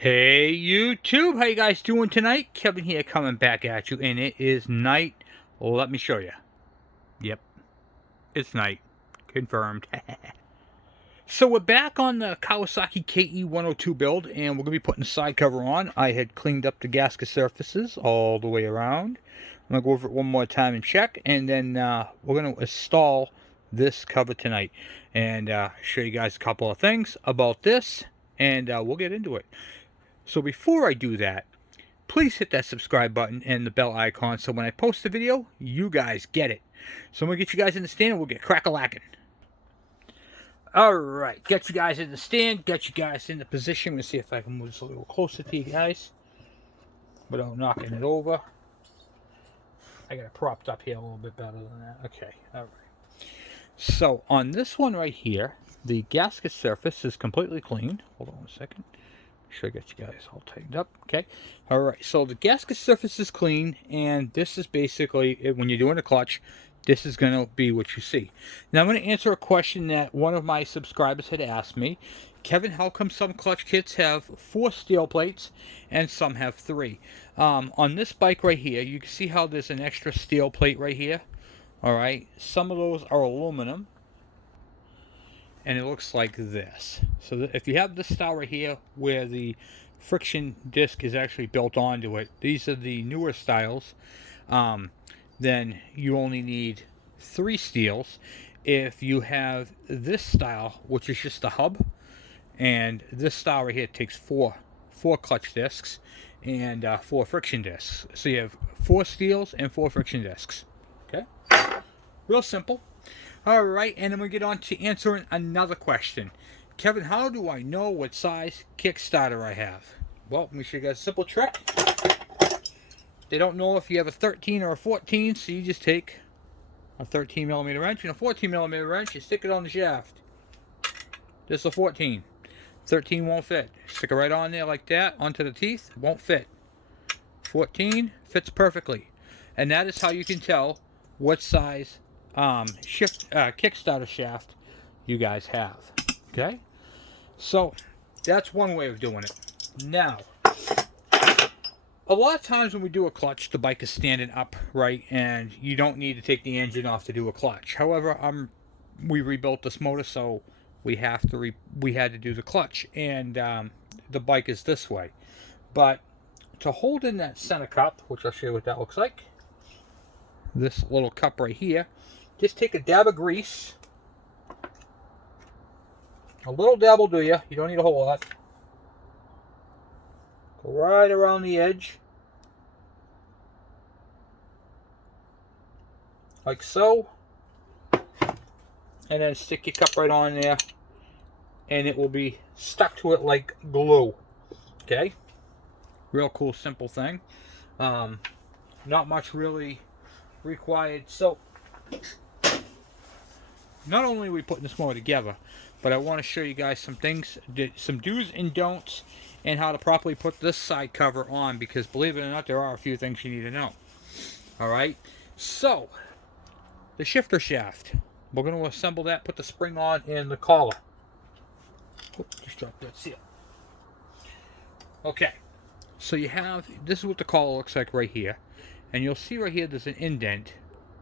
Hey YouTube, how you guys doing tonight? Kevin here coming back at you, and it is night. Let me show you. Yep, it's night. Confirmed. So we're back on the Kawasaki KE102 build, and we're going to be putting the side cover on. I had cleaned up the gasket surfaces all the way around. I'm going to go over it one more time and check, and then we're going to install this cover tonight and show you guys a couple of things about this, and we'll get into it. So before I do that, please hit that subscribe button and the bell icon so when I post a video, you guys get it. So I'm going to get you guys in the stand and we'll get crack-a-lacking. Alright, get you guys in the stand, get you guys in the position. Let's see if I can move this a little closer to you guys without knocking it over. I got it propped up here a little bit better than that. Okay, alright. So on this one right here, the gasket surface is completely clean. Hold on a second. Should I get you guys all tightened up? Okay. All right. So the gasket surface is clean, and this is basically when you're doing a clutch. This is going to be what you see. Now I'm going to answer a question that one of my subscribers had asked me. Kevin, how come some clutch kits have 4 steel plates and some have 3? On this bike right here, you can see how there's an extra steel plate right here. All right. Some of those are aluminum. And it looks like this. So if you have this style right here where the friction disc is actually built onto it, these are the newer styles, then you only need 3 steels. If you have this style, which is just a hub, and this style right here takes 4 clutch discs and 4 friction discs. So you have 4 steels and 4 friction discs. Okay? Real simple. Alright, and I'm going to get on to answering another question. Kevin, how do I know what size Kickstarter I have? Well, let me show you guys a simple trick. They don't know if you have a 13 or a 14, so you just take a 13mm wrench and a 14mm wrench, you stick it on the shaft. This is a 14. 13 won't fit. Stick it right on there like that, onto the teeth, won't fit. 14 fits perfectly. And that is how you can tell what size Kickstarter shaft you guys have. Okay, so that's one way of doing it. Now, a lot of times when we do a clutch, the bike is standing upright, and you don't need to take the engine off to do a clutch. However, we rebuilt this motor, so we had to do the clutch, and the bike is this way. But to hold in that center cup, which I'll show you what that looks like, this little cup right here. Just take a dab of grease. A little dab will do you. You don't need a whole lot. Go right around the edge. Like so. And then stick your cup right on there. And it will be stuck to it like glue. Okay? Real cool, simple thing. Not much really required. So, not only are we putting this motor together, but I want to show you guys some things, some do's and don'ts, and how to properly put this side cover on, because believe it or not, there are a few things you need to know. Alright, so, the shifter shaft. We're going to assemble that, put the spring on, and the collar. Just drop that seal. Okay, so you have, this is what the collar looks like right here. And you'll see right here there's an indent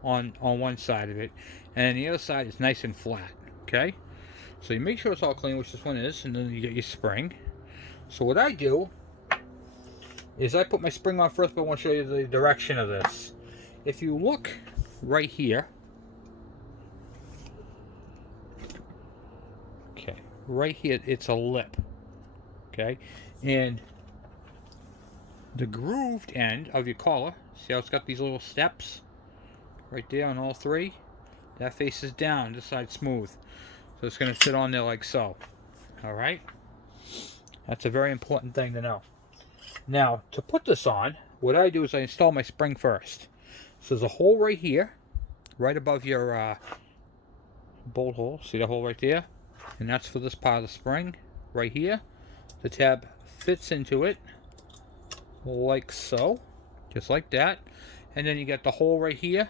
on one side of it, and the other side is nice and flat. Okay, so you make sure it's all clean, which this one is, and then you get your spring. So what I do is I put my spring on first, but I want to show you the direction of this. If you look right here, okay, right here it's a lip, okay, and the grooved end of your collar, see how it's got these little steps right there on all 3? That faces down, this side's smooth. So it's going to sit on there like so. Alright? That's a very important thing to know. Now, to put this on, what I do is I install my spring first. So there's a hole right here, right above your bolt hole. See the hole right there? And that's for this part of the spring, right here. The tab fits into it, like so. Just like that. And then you got the hole right here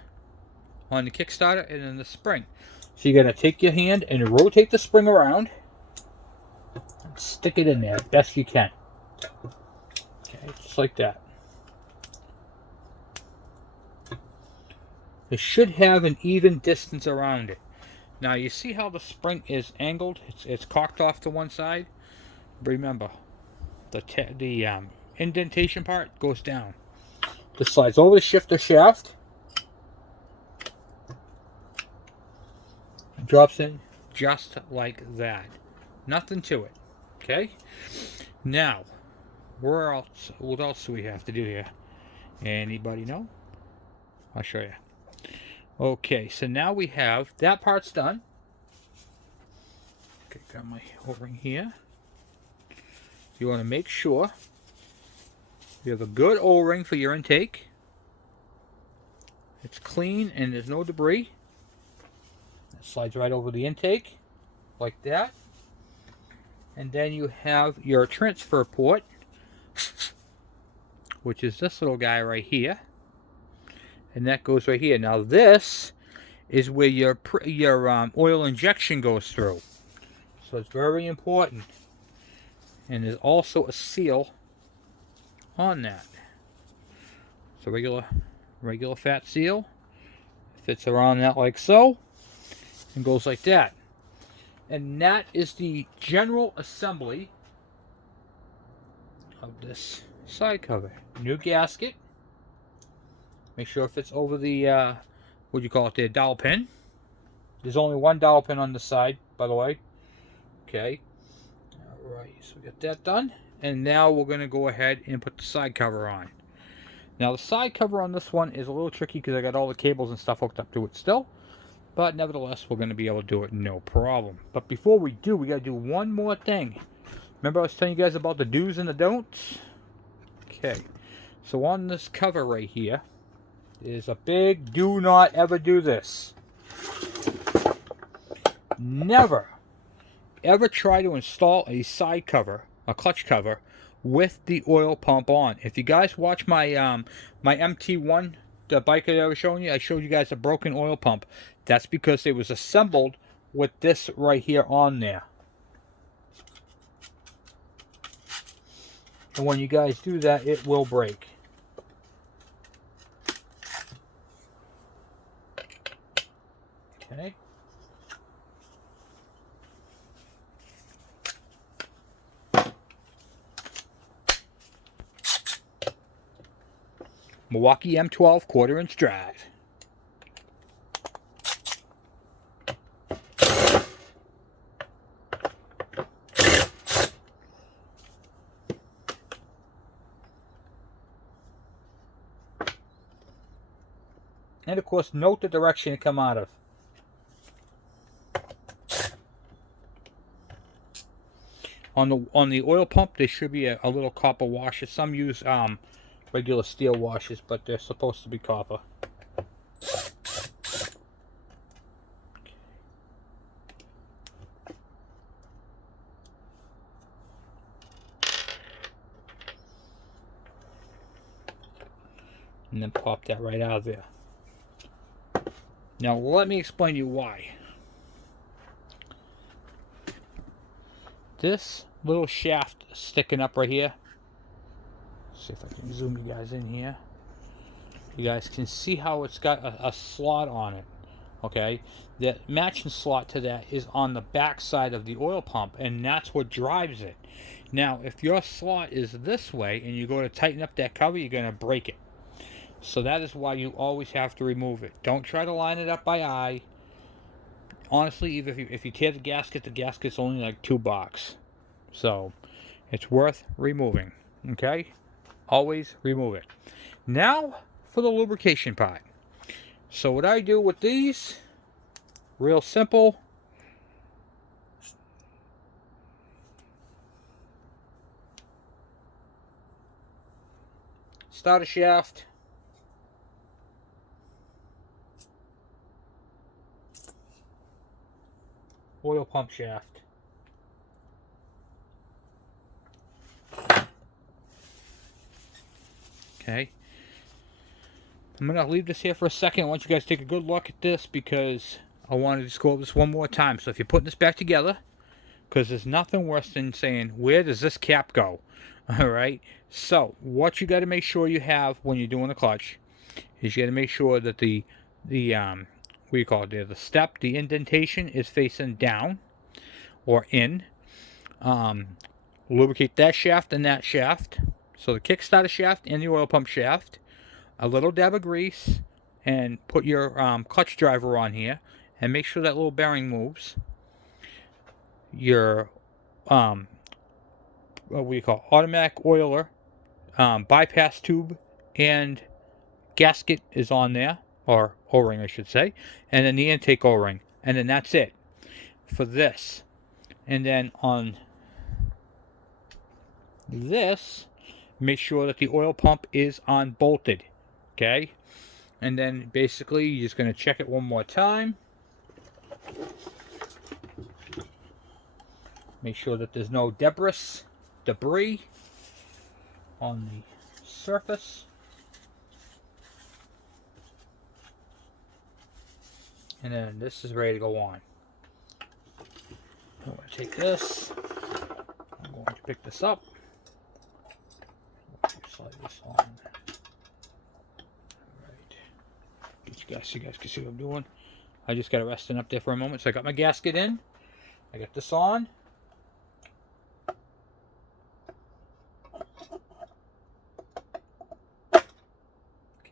on the Kickstarter, and then the spring. So you're going to take your hand and rotate the spring around and stick it in there best you can. Okay, just like that. It should have an even distance around it. Now you see how the spring is angled? It's cocked off to one side. Remember, the indentation part goes down. This slides over the shifter shaft. Drops in just like that. Nothing to it. Okay? Now, what else do we have to do here? Anybody know? I'll show you. Okay, so now we have that part's done. Okay, got my O-ring here. You want to make sure you have a good O-ring for your intake. It's clean and there's no debris. It slides right over the intake like that. And then you have your transfer port, which is this little guy right here. And that goes right here. Now this is where your oil injection goes through. So it's very important. And there's also a seal on that. It's a regular fat seal. Fits around that like so. And goes like that. And that is the general assembly of this side cover. New gasket. Make sure it fits over the, what do you call it there, dowel pin. There's only one dowel pin on the side, by the way. Okay. Alright, so we got that done. And now we're going to go ahead and put the side cover on. Now the side cover on this one is a little tricky because I got all the cables and stuff hooked up to it still. But nevertheless, we're going to be able to do it no problem. But before we do, we got to do one more thing. Remember I was telling you guys about the do's and the don'ts? Okay. So on this cover right here is a big do not ever do this. Never ever try to install a side cover, a clutch cover, with the oil pump on. If you guys watch my my MT1, the bike that I was showing you, I showed you guys a broken oil pump. That's because it was assembled with this right here on there. And when you guys do that, it will break. Okay. Milwaukee M12 quarter-inch drive. And of course, note the direction it come out of. On the oil pump, there should be a little copper washer. Some use regular steel washers, but they're supposed to be copper. And then pop that right out of there. Now let me explain to you why. This little shaft sticking up right here. See if I can zoom you guys in here. You guys can see how it's got a slot on it. Okay, the matching slot to that is on the back side of the oil pump, and that's what drives it. Now, if your slot is this way and you go to tighten up that cover, you're going to break it. So that is why you always have to remove it. Don't try to line it up by eye. Honestly, even if you tear the gasket's only like $2. So it's worth removing. Okay, always remove it. Now for the lubrication part. So what I do with these, real simple. Start a shaft. Oil pump shaft. Okay. I'm going to leave this here for a second. I want you guys to take a good look at this because I want to just go over this one more time. So if you're putting this back together, because there's nothing worse than saying, where does this cap go? All right. So what you got to make sure you have when you're doing the clutch is you got to make sure that the what do you call it there? The step, the indentation is facing down or in. Lubricate that shaft and that shaft. So the kickstarter shaft and the oil pump shaft. A little dab of grease, and put your clutch driver on here, and make sure that little bearing moves. Your what do you call automatic oiler, bypass tube, and gasket is on there, or O-ring I should say, and then the intake O-ring, and then that's it for this. And then on this, make sure that the oil pump is unbolted. Okay, and then basically you're just going to check it one more time. Make sure that there's no debris on the surface. And then this is ready to go on. I'm going to take this. I'm going to pick this up. Slide this on. Alright. So you guys can see what I'm doing. I just got it resting up there for a moment. So I got my gasket in. I got this on.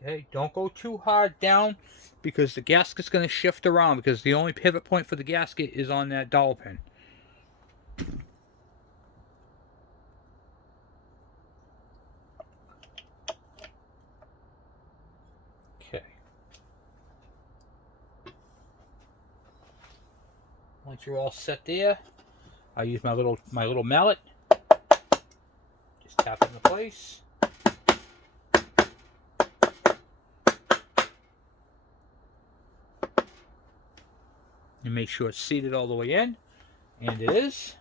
Okay, don't go too hard down because the gasket's going to shift around, because the only pivot point for the gasket is on that dowel pin. Okay. Once you're all set there, I use my little mallet. Just tap it into place. And make sure it's seated all the way in, and it is.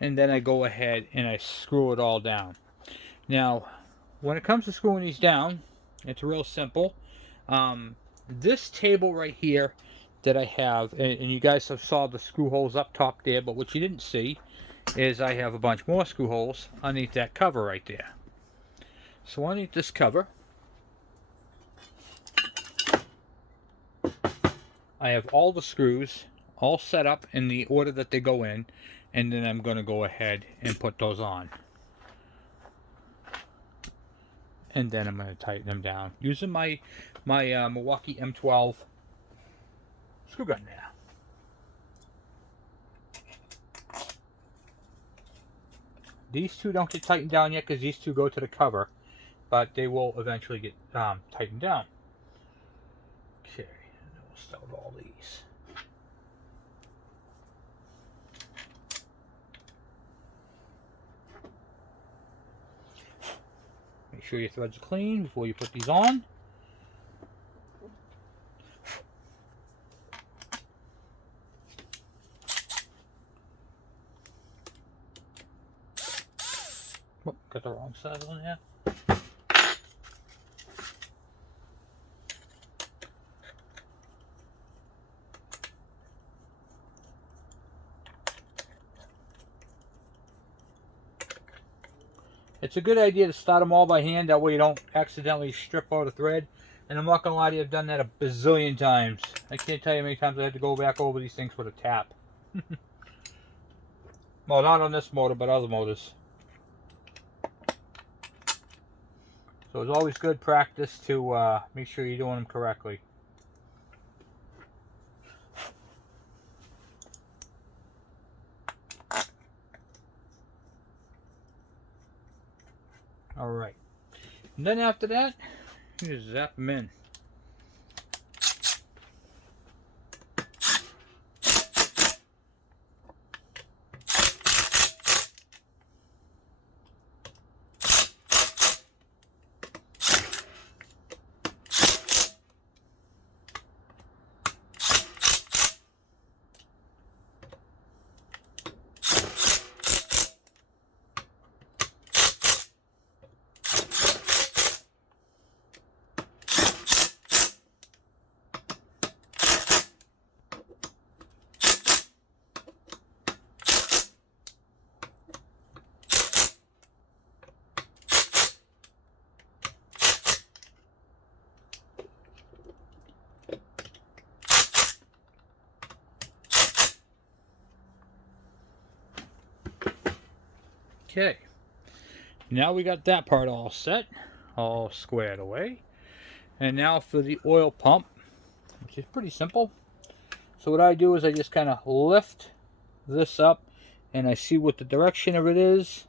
And then I go ahead and I screw it all down. Now, when it comes to screwing these down, it's real simple. This table right here that I have, and you guys have saw the screw holes up top there, but what you didn't see is I have a bunch more screw holes underneath that cover right there. So underneath this cover, I have all the screws all set up in the order that they go in, and then I'm going to go ahead and put those on. And then I'm going to tighten them down using my Milwaukee M12 screw gun there. These two don't get tightened down yet because these two go to the cover, but they will eventually get tightened down. Okay, and then we'll start with all these. Make sure your threads are clean before you put these on. Oh, got the wrong side on here. It's a good idea to start them all by hand, that way you don't accidentally strip out a thread. And I'm not going to lie to you, I've done that a bazillion times. I can't tell you how many times I had to go back over these things with a tap. Well, not on this motor, but other motors. So it's always good practice to make sure you're doing them correctly. Alright. And then after that, you just zap them in. Okay, now we got that part all set, all squared away. And now for the oil pump, which is pretty simple. So what I do is I just kind of lift this up and I see what the direction of it is,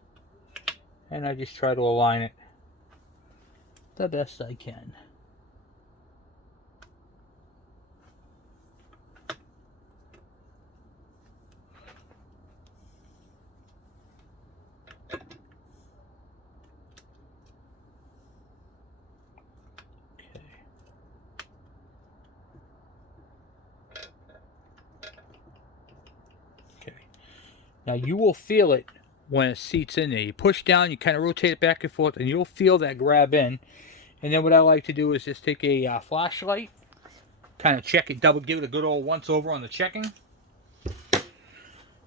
and I just try to align it the best I can. Now you will feel it when it seats in there. You push down, you kind of rotate it back and forth, and you'll feel that grab in. And then what I like to do is just take a flashlight, kind of check it, give it a good old once over on the checking.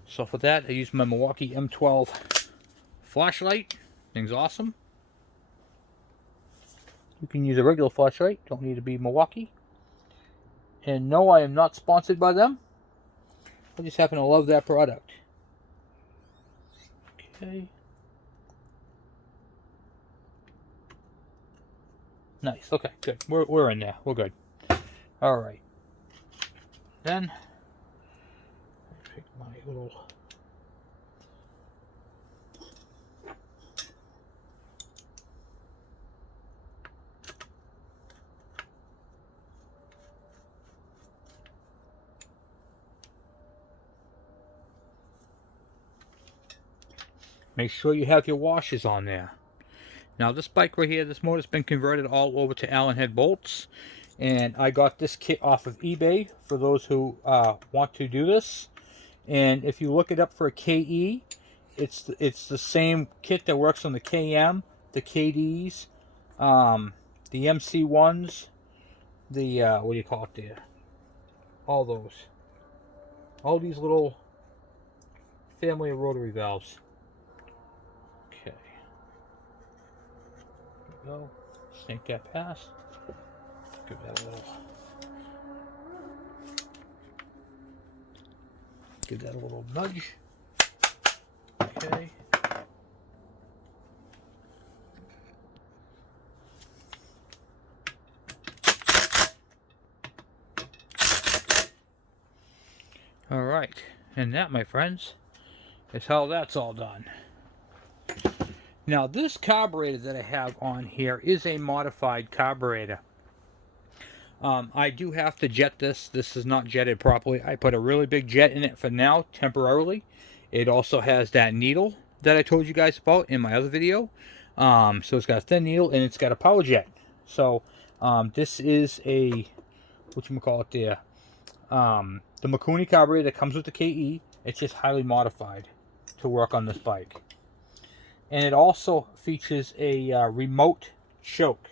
So for that, I use my Milwaukee M12 flashlight. Thing's awesome. You can use a regular flashlight, don't need to be Milwaukee. And no, I am not sponsored by them. I just happen to love that product. Okay. Nice. Okay, good. We're in there. We're good. All right. Then I pick my little make sure you have your washers on there. Now this bike right here, this motor's been converted all over to Allen head bolts, and I got this kit off of eBay for those who want to do this. And if you look it up for a KE, it's the same kit that works on the KM, the KDs, the MC1s, the what do you call it there? All those, all these little family of rotary valves. Okay. Go. Snake that past. Give that a little nudge. Okay. All right, and that, my friends, is how that's all done. Now this carburetor that I have on here is a modified carburetor. I do have to jet this. This is not jetted properly. I put a really big jet in it for now, temporarily. It also has that needle that I told you guys about in my other video. So it's got a thin needle and it's got a power jet. So this is a, whatchamacallit there, the Mikuni carburetor that comes with the KE. It's just highly modified to work on this bike. And it also features a remote choke.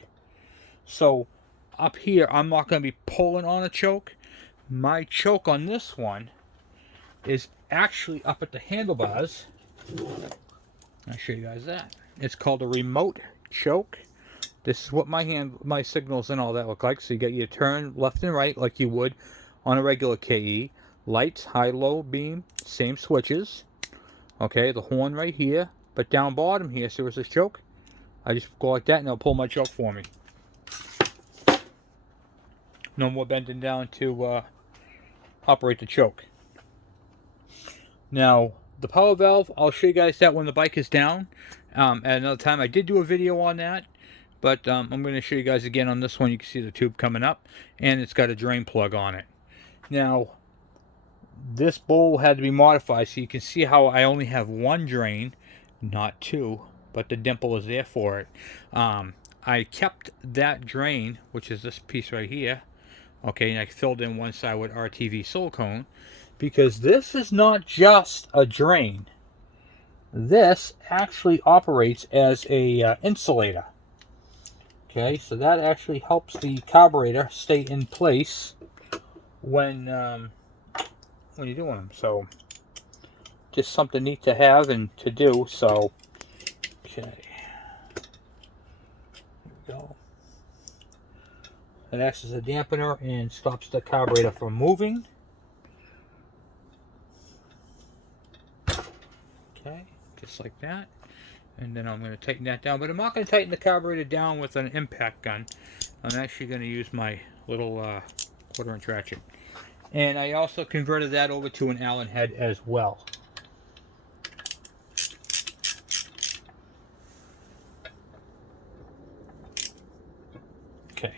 So up here, I'm not going to be pulling on a choke. My choke on this one is actually up at the handlebars. I'll show you guys that. It's called a remote choke. This is what my signals and all that look like. So you get your turn left and right like you would on a regular KE. Lights, high, low, beam, same switches. Okay, the horn right here. But down bottom here, so there's this choke. I just go like that and it'll pull my choke for me. No more bending down to operate the choke. Now, the power valve, I'll show you guys that when the bike is down. At another time, I did do a video on that. But I'm going to show you guys again on this one. You can see the tube coming up. And it's got a drain plug on it. Now, this bowl had to be modified so you can see how I only have one drain. Not two, but the dimple is there for it. I kept that drain, which is this piece right here, okay, and I filled in one side with RTV silicone, because this is not just a drain. This actually operates as a insulator. Okay, so that actually helps the carburetor stay in place when you're doing them. So just something neat to have and to do. So, okay, here we go. It acts as a dampener and stops the carburetor from moving. Okay, just like that. And then I'm going to tighten that down, but I'm not going to tighten the carburetor down with an impact gun. I'm actually going to use my little 1/4" ratchet. And I also converted that over to an Allen head as well. Okay.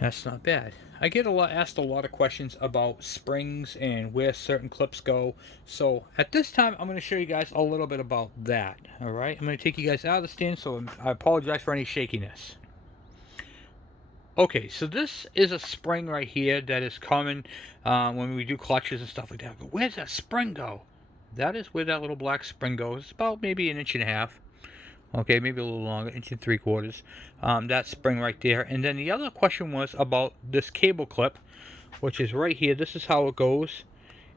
That's not bad. I get asked a lot of questions about springs and where certain clips go. So at this time, I'm going to show you guys a little bit about that. All right, I'm going to take you guys out of the stand, so I apologize for any shakiness. Okay, so this is a spring right here that is common when we do clutches and stuff like that. But where's that spring go? That is where that little black spring goes. It's about maybe 1.5 inches. Okay, maybe a little longer, 1 3/4. That spring right there. And then the other question was about this cable clip, which is right here. This is how it goes.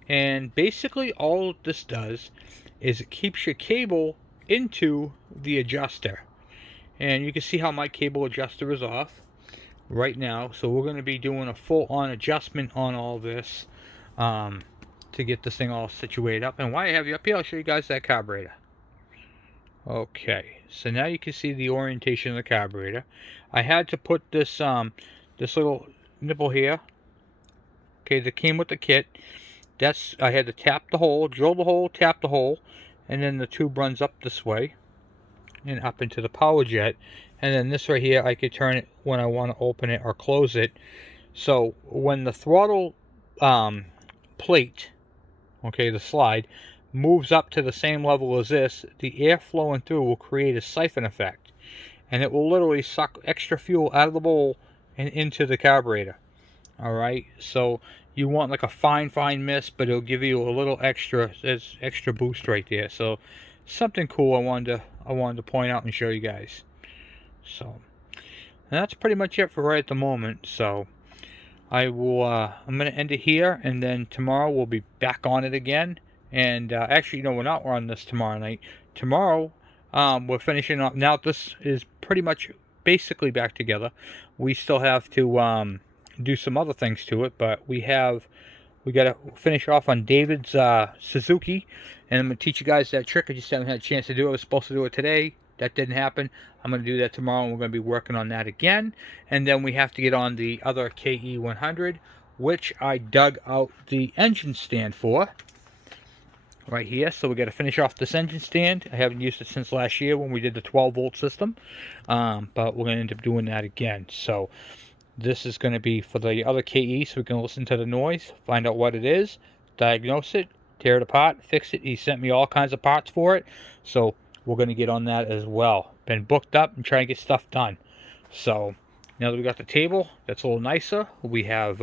And basically all this does is it keeps your cable into the adjuster. And you can see how my cable adjuster is off right now. So we're going to be doing a full-on adjustment on all this to get this thing all situated up. And while I have you up here, I'll show you guys that carburetor. Okay, so now you can see the orientation of the carburetor. I had to put this this little nipple here, okay, that came with the kit. I had to tap the hole, drill the hole, tap the hole, and then the tube runs up this way and up into the power jet. And then this right here, I could turn it when I want to open it or close it. So when the throttle plate, okay, the slide, moves up to the same level as this, the air flowing through will create a siphon effect, and it will literally suck extra fuel out of the bowl and into the carburetor. All right, so you want like a fine mist, but it'll give you a little extra, there's extra boost right there. So something cool I wanted to point out and show you guys. So and that's pretty much it for right at the moment. So I'm gonna end it here, and then tomorrow we'll be back on it again. And actually, no, we're not on this tomorrow night. Tomorrow, we're finishing up. Now, this is pretty much basically back together. We still have to do some other things to it, but we got to finish off on David's Suzuki, and I'm going to teach you guys that trick. I just haven't had a chance to do it. I was supposed to do it today. That didn't happen. I'm going to do that tomorrow, and we're going to be working on that again. And then we have to get on the other KE100, which I dug out the engine stand for. Right here, so we got to finish off this engine stand. I haven't used it since last year when we did the 12-volt system, but we're going to end up doing that again. So this is going to be for the other KE, so we can listen to the noise, find out what it is, diagnose it, tear it apart, fix it. He sent me all kinds of parts for it, so we're going to get on that as well. Been booked up and trying to get stuff done. So now that we got the table, that's a little nicer. We have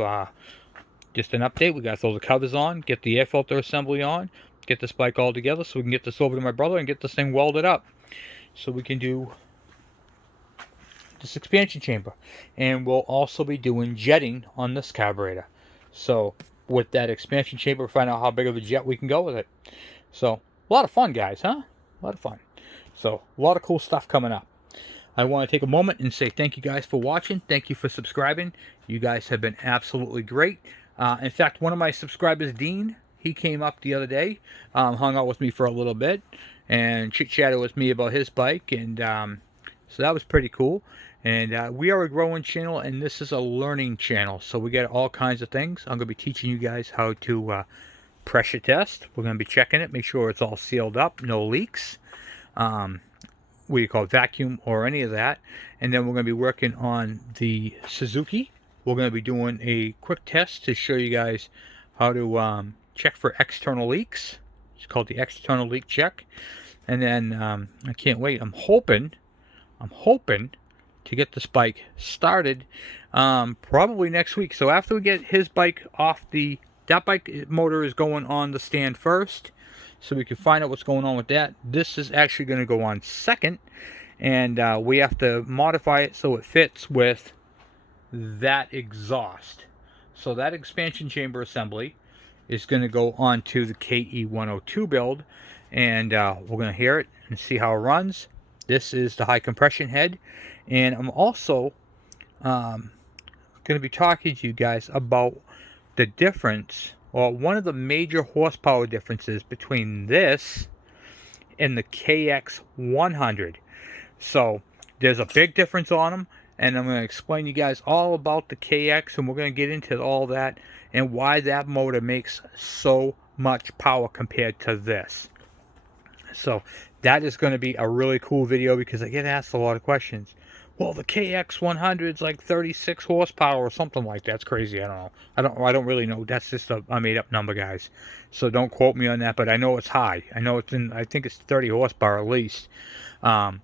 just an update. We got to throw the covers on, get the air filter assembly on, get this bike all together so we can get this over to my brother and get this thing welded up so we can do this expansion chamber. And we'll also be doing jetting on this carburetor. So with that expansion chamber, find out how big of a jet we can go with it. So a lot of fun, guys, huh? A lot of fun. So a lot of cool stuff coming up. I want to take a moment and say thank you guys for watching. Thank you for subscribing. You guys have been absolutely great. In fact, one of my subscribers, Dean, he came up the other day, hung out with me for a little bit, and chit-chatted with me about his bike, and so that was pretty cool. And we are a growing channel, and this is a learning channel, so we get all kinds of things. I'm going to be teaching you guys how to pressure test. We're going to be checking it, make sure it's all sealed up, no leaks, what you call vacuum or any of that. And then we're going to be working on the Suzuki. We're going to be doing a quick test to show you guys how to check for external leaks. It's called the external leak check. And then I can't wait. I'm hoping to get this bike started probably next week. So after we get his bike off that bike motor is going on the stand first, so we can find out what's going on with that. This is actually going to go on second, and we have to modify it so it fits with that exhaust. So that expansion chamber assembly is going to go on to the KE102 build, and we're going to hear it and see how it runs. This is the high compression head, and I'm also going to be talking to you guys about the difference Well, one of the major horsepower differences between this and the KX100. So there's a big difference on them, and I'm going to explain you guys all about the KX, and we're going to get into all that and why that motor makes so much power compared to this. So that is going to be a really cool video because I get asked a lot of questions. Well, the KX100 is like 36 horsepower or something like that. That's crazy. I don't know. I don't really know. That's just a made up number, guys. So don't quote me on that. But I know it's high. I know it's in. I think it's 30 horsepower at least. But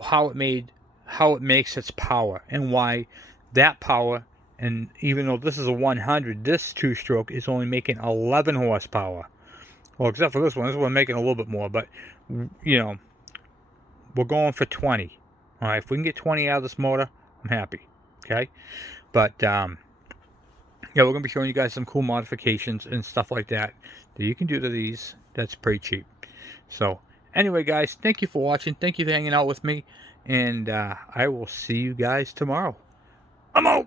how it makes its power and why that power, and even though this is a 100, this two-stroke is only making 11 horsepower. Well, except for this one making a little bit more. But you know, we're going for 20. All right, if we can get 20 out of this motor, I'm happy. Okay, but yeah, we're gonna be showing you guys some cool modifications and stuff like that you can do to these. That's pretty cheap. So anyway, guys, thank you for watching. Thank you for hanging out with me, and I will see you guys tomorrow. I'm out.